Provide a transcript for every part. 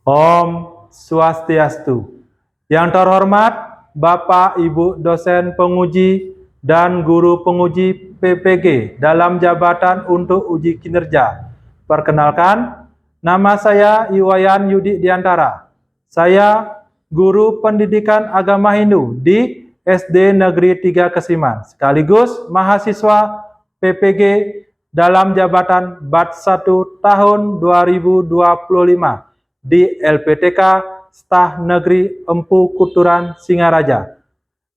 Om Swastiastu. Yang terhormat Bapak Ibu dosen penguji dan guru penguji PPG dalam jabatan untuk uji kinerja. Perkenalkan, nama saya Iwayan Yudi Diantara. Saya guru pendidikan agama Hindu di SD Negeri 3 Kesiman, sekaligus mahasiswa PPG dalam jabatan Bat 1 tahun 2025 di LPTK Staf Negeri Empu Kuturan Singaraja.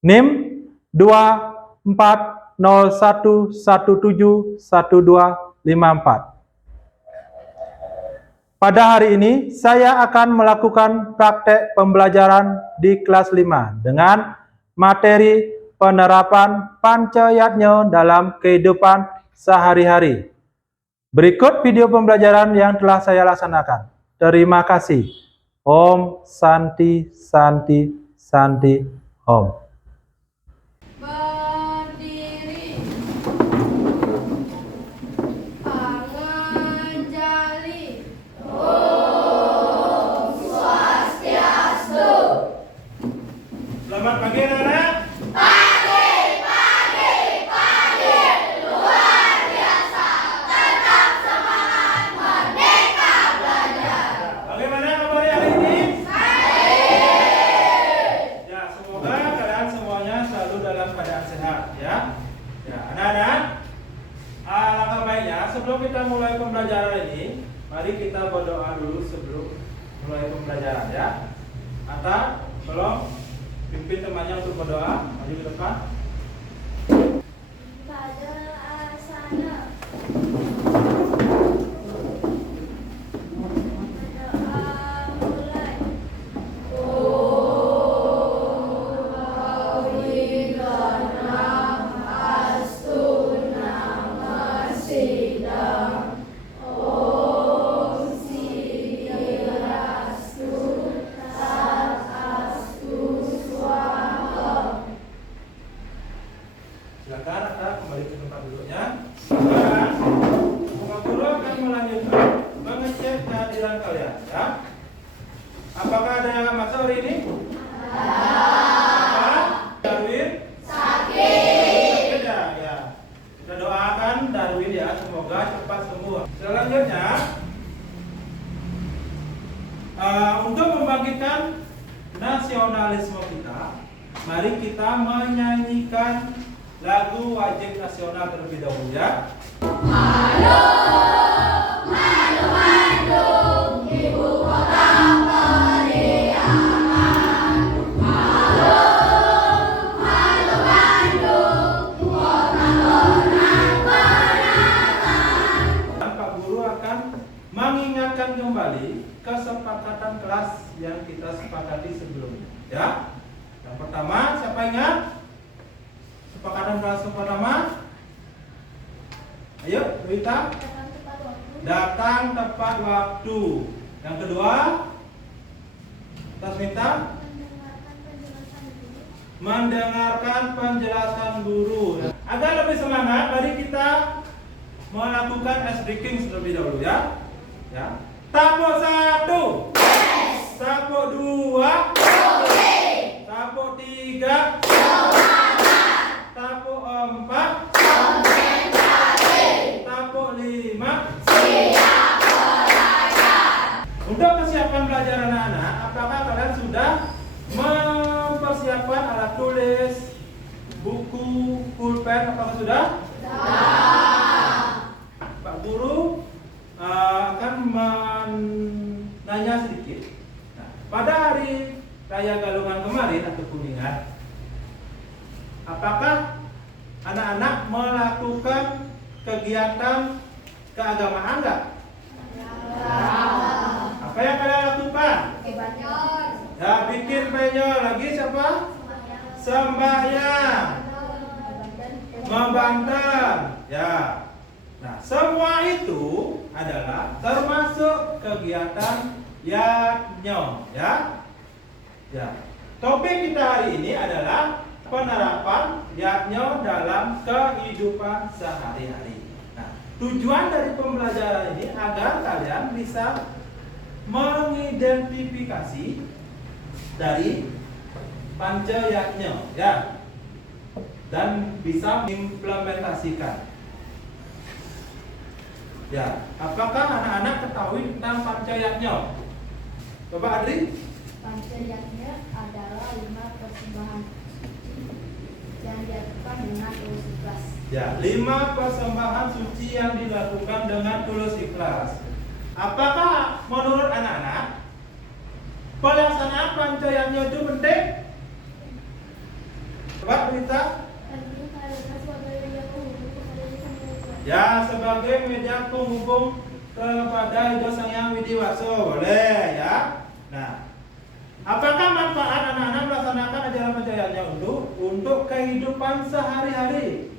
NIM 2401171254. Pada hari ini, saya akan melakukan praktek pembelajaran di kelas 5 dengan materi penerapan Pancayatnya dalam kehidupan sehari-hari. Berikut video pembelajaran yang telah saya laksanakan. Terima kasih. Om Santi Santi Santi Om. Berdiri. Panganjali. Om Swastiastu. Selamat pagi anak-anak. Sebelum kita mulai pembelajaran ini, mari kita berdoa dulu sebelum mulai pembelajaran ya. Atta, tolong pimpin temannya untuk berdoa. Maju ke depan. Pada asana. Berdoa mulai. Silakan Atta kembali ke tempat duduknya. Sekarang, Bapak Guru akan melanjutkan mengecek kehadiran kalian ya. Apakah ada yang masuk hari ini? Ada. Darwin? Sakit ya. Kita doakan Darwin ya, semoga cepat sembuh. Selanjutnya, untuk membangkitkan nasionalisme kita, mari kita menyanyikan lagu wajib nasional terlebih dahulu ya. Ibu kota periangan. Halo Bandung, kota kenang-kenangan. Pak Guru akan mengingatkan kembali kesepakatan kelas yang kita sepakati sebelumnya ya. Yang pertama, siapa ingat? Kesepakatan kelas pertama? Ayo, Wita. Datang tepat waktu. Yang kedua, Tasmita. Mendengarkan penjelasan guru. Agar lebih semangat, mari kita melakukan SD Kings terlebih dahulu ya. Ya. Tapuk 1. Tapuk 2. Tapuk 3. Tapuk 4. Tapuk 5. Untuk kesiapan belajar anak-anak, apakah kalian sudah mempersiapkan alat tulis, buku, pulpen, apakah sudah? Pak Guru akan menanya sedikit. Nah, pada hari Raya Galungan kemarin atau Kuningan, apakah anak-anak melakukan kegiatan keagamaan enggak? Apa yang kalian lakukan? Ya, bikin penyol. Lagi siapa? Sembahyang. Membanten. Ya. Nah, semua itu adalah termasuk kegiatan yatnya, ya. Ya. Topik kita hari ini adalah penerapan yatnya dalam kehidupan sehari-hari. Nah, tujuan dari pembelajaran ini agar kalian bisa mengidentifikasi identifikasi dari pancayatnya, ya, dan bisa mengimplementasikan. Ya, apakah anak-anak ketahui tentang pancayatnya? Coba Adri. Pancayatnya adalah 5 persembahan yang dilakukan dengan tulus ikhlas. Ya, 5 persembahan suci yang dilakukan dengan tulus ikhlas. Apakah menurut anak-anak pelaksanaan pancayatnya itu penting? Coba berita. Ya, sebagai media penghubung kepada Hidup Sang Hyang Widiwaso, boleh ya. Nah, apakah manfaat anak-anak melaksanakan ajaran pancayatnya untuk kehidupan sehari-hari?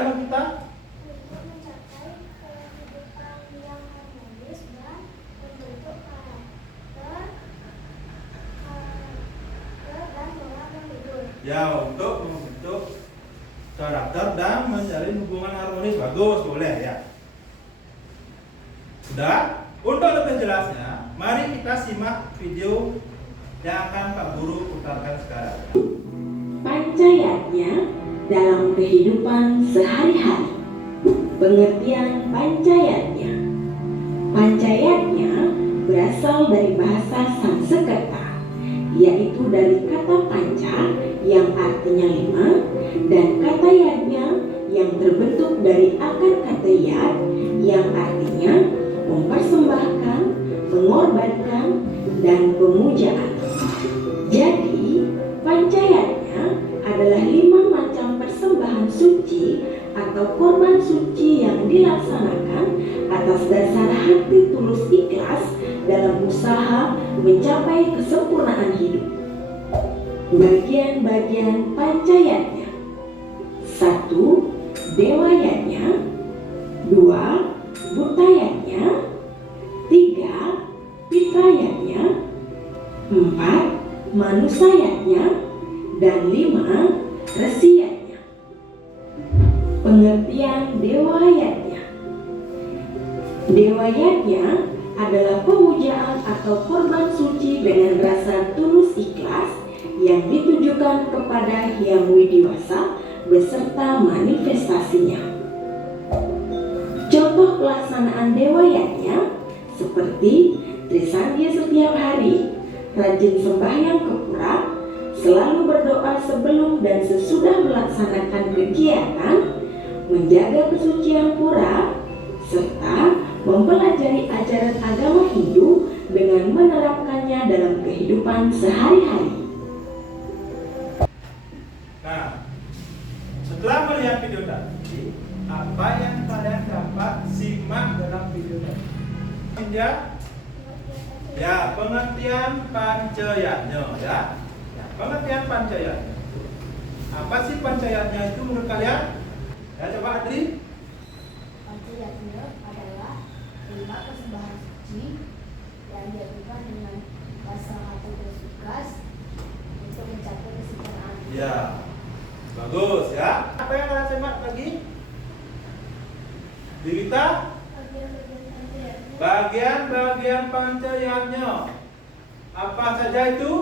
Kalau kita Untuk mencapai kehidupan yang harmonis dan membentuk karakter dan pola hidup. ya untuk membentuk karakter dan menjalin hubungan harmonis, bagus, boleh ya. Sudah? Untuk lebih jelasnya, mari kita simak video yang akan Pak Guru putarkan sekarang. Pancayatnya dalam kehidupan sehari-hari. Pengertian pancayatnya. Pancayatnya berasal dari bahasa Sanskerta, yaitu dari kata panca yang artinya 5 dan kata yatnya yang terbentuk dari akar kata yat yang artinya mempersembahkan, mengorbankan, dan pemujaan. Jadi, pancayatnya adalah 5 macam persembahan suci atau korban suci yang dilaksanakan atas dasar hati tulus ikhlas dalam usaha mencapai kesempurnaan hidup. Bagian-bagian pancayatnya: 1. Dewayatnya. 2. Butayatnya. 3. Pitrayatnya. 4. Manusayatnya. Dan 5. Resiyatnya. Pengertian dewayatnya. Dewayatnya adalah pemujaan atau korban suci dengan rasa tulus ikhlas yang ditujukan kepada Hyang Widiwasa beserta manifestasinya. Contoh pelaksanaan dewayatnya seperti trisandya setiap hari, rajin sembahyang ke pura, selalu berdoa sebelum dan sesudah melaksanakan kegiatan, menjaga kesucian pura, serta mempelajari ajaran agama Hindu dengan menerapkannya dalam kehidupan sehari-hari. Nah, setelah melihat video tadi, apa yang kalian dapat simak dalam video tadi? Ya, pengertian pancayatnya, ya. Pengertian pancayatnya. Apa sih pancayatnya itu menurut kalian? Ya, coba Adri. Pancayatnya adalah 5 persembahan suci yang dilakukan dengan rasa hati tulus ikhlas untuk mencapai kesempurnaan. Ya, bagus ya. Apa yang kalian simak lagi? Dilita? Bagian-bagian pancayatnya. Apa saja itu?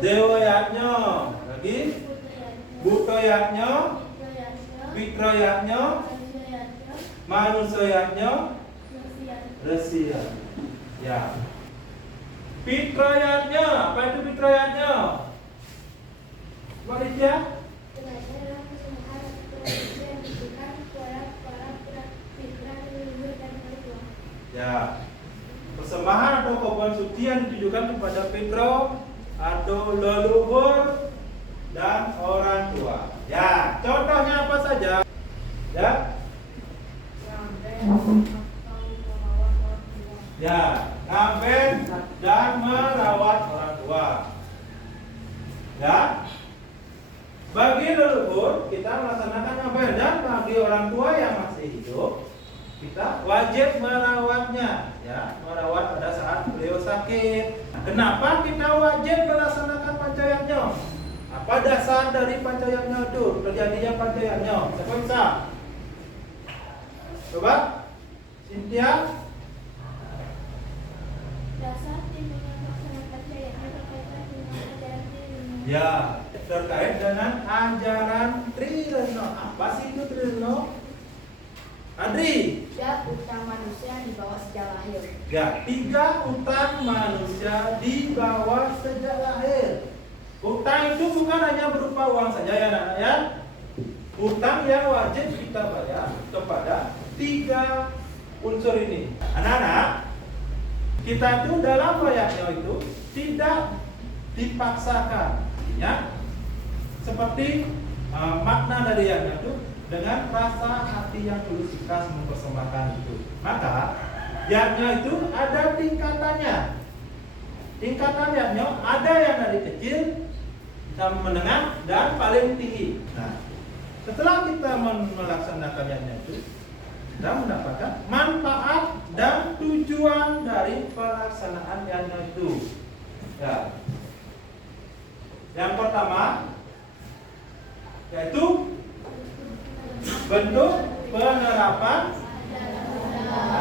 Dewayatnya. Lagi? Butayatnya. Pitrayatnya. Manusayatnya. Resiyat. Ya. Pitrayatnya. Apa itu pitrayatnya? What is ya? Ya, persembahan atau korban suci yang ditujukan kepada Petro atau leluhur dan orang tua. Ya, contohnya apa saja? Ya, ya, ngaben dan merawat orang tua. Ya, bagi leluhur kita melaksanakan ngaben, dan bagi orang tua yang masih hidup kita wajib merawatnya, ya, merawat pada saat beliau sakit. Kenapa kita wajib melaksanakan pancayatnya? Apa dasar dari pancayatnya itu? Terjadinya pancayatnya. Siapa bisa? Coba, Cynthia. Ya, terkait dengan ajaran Trireno. Apa sih itu Trireno? Adri? Ya, utang manusia di bawah sejak lahir. Ya, 3 utang manusia di bawah sejak lahir. Utang itu bukan hanya berupa uang saja ya anak-anak ya. Utang yang wajib kita bayar kepada 3 unsur ini. Anak-anak, kita itu dalam bayarnya itu tidak dipaksakan. Ya, seperti makna dari yang itu dengan rasa hati yang tulus ikhlas mempersembahkan itu. Maka yaknya itu ada tingkatannya. Tingkatan yaknya ada yang dari kecil, menengah, dan paling tinggi. Nah, setelah kita melaksanakan yaknya itu, kita mendapatkan manfaat dan tujuan dari pelaksanaan yaknya itu. Ya. Yang pertama yaitu bentuk penerapan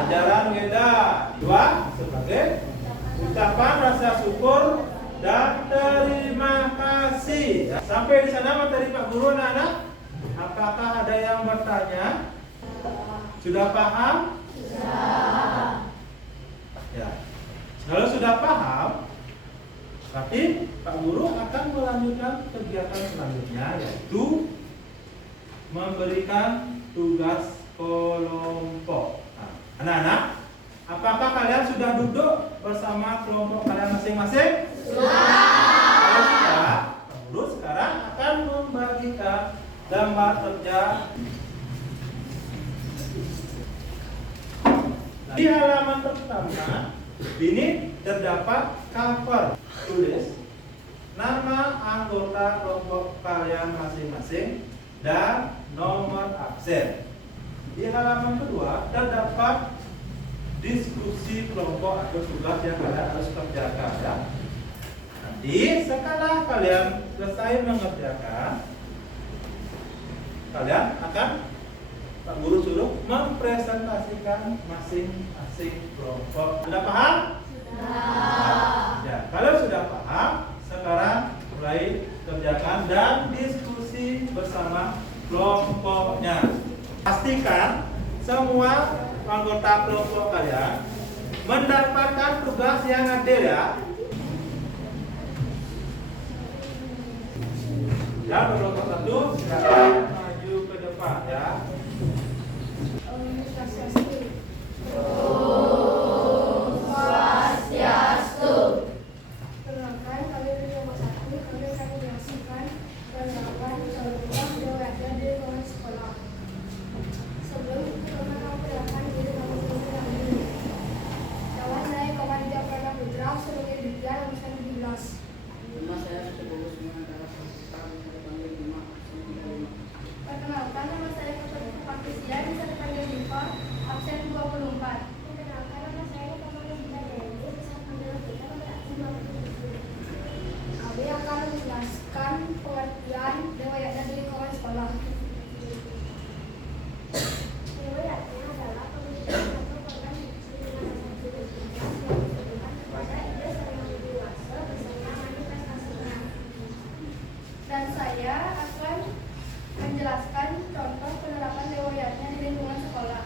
ajaran Weda. 2 sebagai ucapan rasa syukur dan terima kasih. Ya, sampai di sana materi Pak Guru anak-anak. Apakah ada yang bertanya? Sudah paham? Sudah. Ya. Kalau sudah paham, tapi Pak Guru akan melanjutkan kegiatan selanjutnya, yaitu memberikan tugas kelompok. Nah, anak-anak, apakah kalian sudah duduk bersama kelompok kalian masing-masing? Sudah. Kalau sudah, Pak Guru sekarang akan membagikan gambar kerja. Nah, di halaman pertama ini terdapat cover. Tulis nama anggota kelompok kalian masing-masing dan nomor absen. Di halaman kedua terdapat diskusi kelompok atau tugas yang kalian harus kerjakan ya. Nanti setelah kalian selesai mengerjakan, kalian akan Pak Guru suruh mempresentasikan masing-masing kelompok. Sudah paham? Ya, kalau sudah paham, sekarang mulai kerjakan dan diskusi bersama kelompoknya. Pastikan semua anggota kelompok kalian mendapatkan tugas yang adil ya. Ya, kelompok 1 silakan maju ke depan ya. Perkenalkan, kami dari kelompok 1, kami akan menjelaskan penerapan contoh Dewaja di lingkungan sekolah. Sebelum kita memperkenalkan diri kami terlebih dahulu. Nama saya Komanda Prana Putra, sebagai Ditya lulusan 17. Nama saya Teguh Usman adalah peserta bisa dipanggil Bima. Perkenalkan, nama saya Patricia, bisa dipanggil Diva, absen 24. Perkenalkan, nama saya Komanda Bina Dewi, bisa dipanggil Vita, absen 27. Kami akan menjelaskan pengertian Dewayatna di lingkungan sekolah. Dewayatna adalah pemikiran atau program diskusi dengan rasa yang ditujukan kepada ide seorang dewasa beserta manifestasinya. Dan saya akan menjelaskan contoh penerapan Dewayatna di lingkungan sekolah.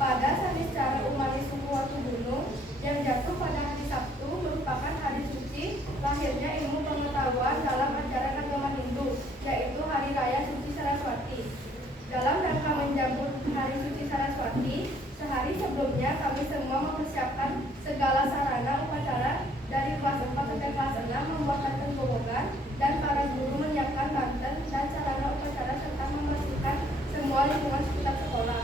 Pada hari secara umaris suku Watu Gunung yang jatuh pada hari Sabtu merupakan hari suci lahirnya ilmu pengetahuan dalam ajaran agama Hindu, yaitu Hari Raya Suci Saraswati. Dalam rangka menyambut Hari Suci Saraswati, sehari sebelumnya kami semua mempersiapkan segala sarana upacara dari kelas 4 sampai kelas 6, membuatkan tenggorongan, dan para guru menyiapkan lantern dan sarana upacara serta membersihkan semua lingkungan sekitar sekolah.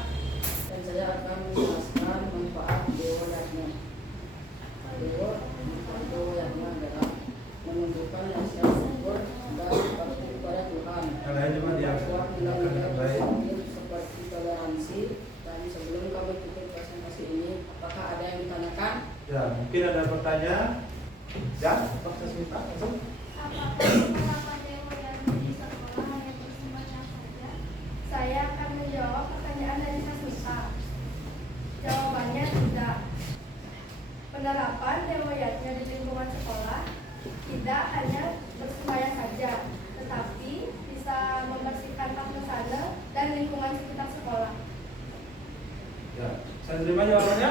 Dan saya akan menjelaskan manfaat Dewayatna. Dewayatna adalah menunjukkan rasa syukur dan bakti kepada Tuhan. Kalian coba Membuat dengan nilai-nilai baik. positif seperti toleransi. Dan sebelum kami tutup presentasi ini, apakah ada yang ditanyakan? Ya, mungkin ada pertanyaan. Ya, Pak Sasmita, langsung. Apakah penerapan Dewayatna di sekolah hanya bersifat saja? Saya akan menjawab pertanyaan dari Sasmita. Jawabannya tidak. Penerapan Dewayatna di lingkungan sekolah Tidak hanya bersembahyang saja, tetapi bisa membersihkan tak mesana dan lingkungan sekitar sekolah. Ya, saya terima jawabannya.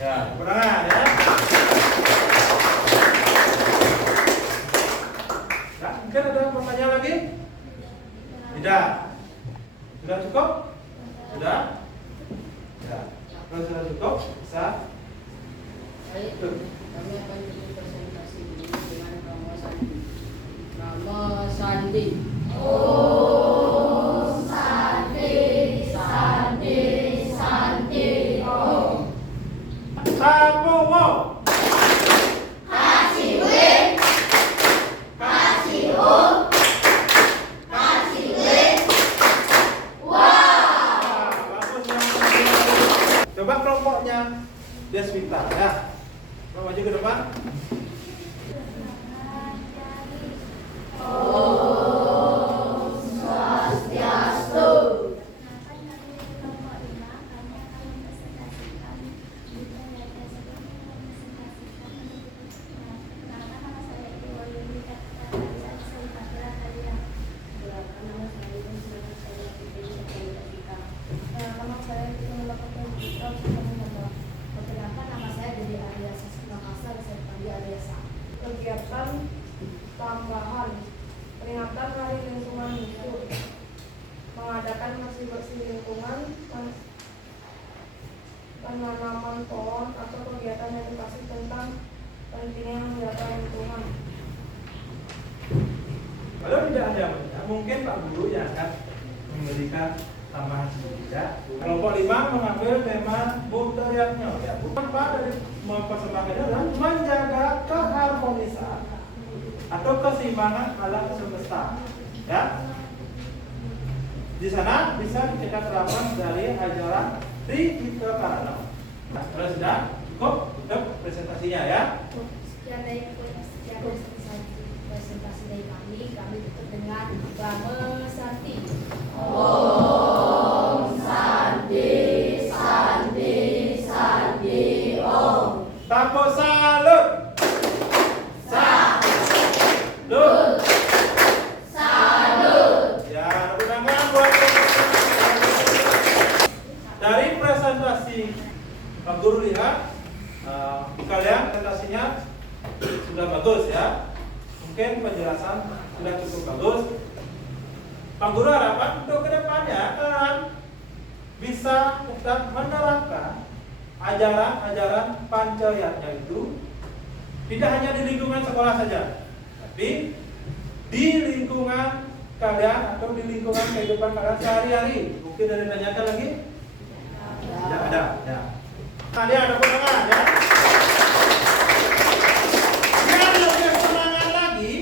Ya, kebenaran ya. Nah, mungkin ada pertanyaan lagi? Tidak. Sudah cukup? Sudah? Ya. Kalau sudah cukup, bisa. Baik, kami akan tutup presentasi ini dengan nama Sandi. Nama Sandi. Om Santi, Santi, Santi, Om. Sapomo. Kasih win, kasih om, kasih win. Wow. Bagus ya. Coba kelompoknya Deswita ya. Coba maju ke depan. Om Swastiastu. Nama saya itu melakukan perkenalkan nama saya jadi Arya Saskia Makassar, saya dipanggil Aryasa. Kegiatan tambahan peringatan Hari Lingkungan Hidup, mengadakan bersih-bersih lingkungan, penanaman pohon atau kegiatan edukasi tentang pentingnya menjaga lingkungan. Kalau tidak ada, mungkin Pak Guru yang akan memberikan tambahan sedikit ya. Kelompok 5 mengambil tema budayanya ya. Bukan Pak dari mempersembahkannya adalah menjaga keharmonisan atau keseimbangan alam semesta ya. Di sana bisa kita terapkan dari ajaran Tri Karana. Nah, kalau sudah cukup tutup presentasinya ya. Sekian dari presentasi dari kami tutup dengan Bama Santi. Om Santi, Santi, Santi, Om. Tapo salut. Salut. Salut. Ya, tepuk tangan buat dari presentasi Pak Guru lihat kalian presentasinya sudah bagus ya. Mungkin penjelasan sudah cukup bagus. Pak Guru harapan untuk kedepannya kalian bisa tetap menerapkan ajaran-ajaran Pancayatnya itu tidak hanya di lingkungan sekolah saja, tapi di lingkungan kalian atau di lingkungan kehidupan kalian sehari-hari. Mungkin ada yang tanyakan lagi? Tidak ada. Ya. Tadi ada penangan ya. Biar lebih semangat lagi,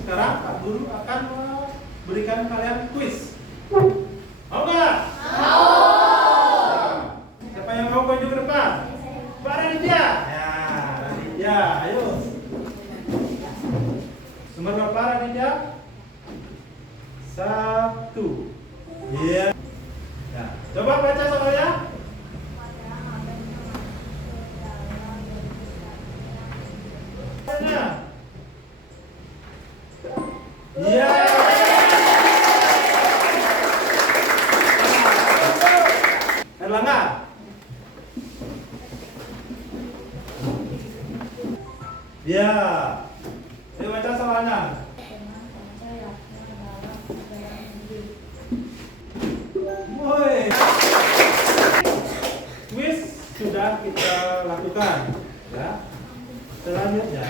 sekarang Pak Guru akan memberikan kalian kuis. Mau nggak? Mau. Siapa yang mau maju ke depan? Pak Raditya. Ya, Raditya, ayo. Sumber berapa Raditya? 1. Iya. Nah, coba baca soalnya. Iya. Erlangga. Iya. Ayo baca soalnya. Woi. Quiz sudah kita lakukan, ya. Selanjutnya,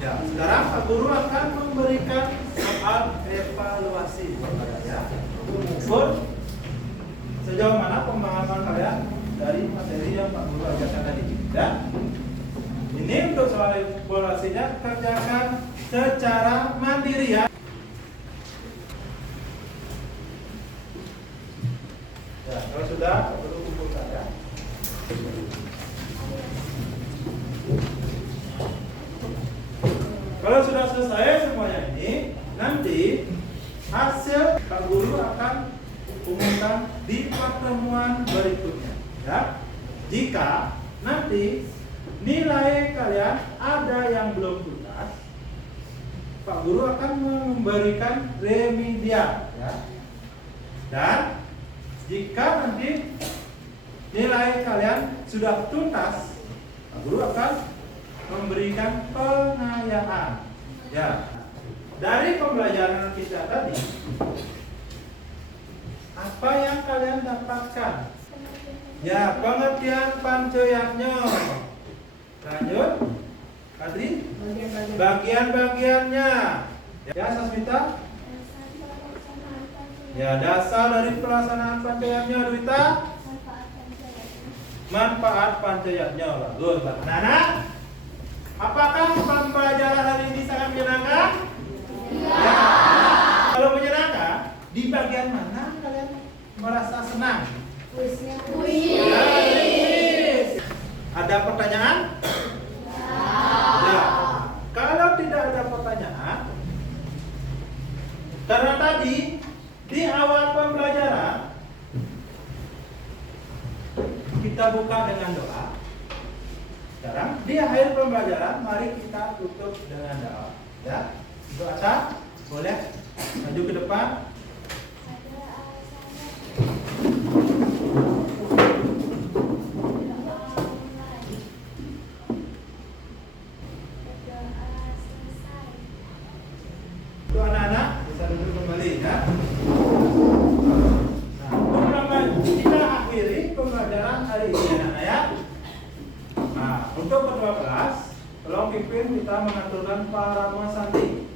ya. Sekarang Pak Guru akan memberikan soal evaluasi kepada ya, untuk mengukur sejauh mana pemahaman kalian dari materi yang Pak Guru ajarkan tadi. Ya. Ini untuk soal evaluasinya kerjakan secara mandiri ya. Ya, kalau sudah perlu kumpulkan ya. Kalau sudah selesai semuanya ini, nanti hasil Pak Guru akan umumkan di pertemuan berikutnya. Ya, jika nanti nilai kalian ada yang belum tuntas, Pak Guru akan memberikan remedial ya. Dan jika nanti nilai kalian sudah tuntas, Pak Guru akan memberikan pengayaan ya. Dari pembelajaran kita tadi, apa yang kalian dapatkan? Ya, pengertian pancayatnya. Lanjut, Kadri. Bagian-bagiannya. Ya, Sasmita. Ya, dasar dari pelaksanaan pancayatnya, Dwita. Manfaat pancayatnya. Bagus, anak-anak. Apakah pembelajaran hari ini sangat menyenangkan? Ya. Kalau menyenangkan, di bagian mana kalian merasa senang? Ya, ada pertanyaan? Ya. Kalau tidak ada pertanyaan, karena tadi di awal pembelajaran kita buka dengan doa. Sekarang di akhir pembelajaran mari kita tutup dengan doa. Ya, doa boleh maju ke depan. Untuk anak-anak bisa duduk kembali ya. Nah, kita akhiri pembelajaran hari ini anak-anak ya. Nah, untuk kedua kelas, tolong pimpin kita mengaturkan para muasanti.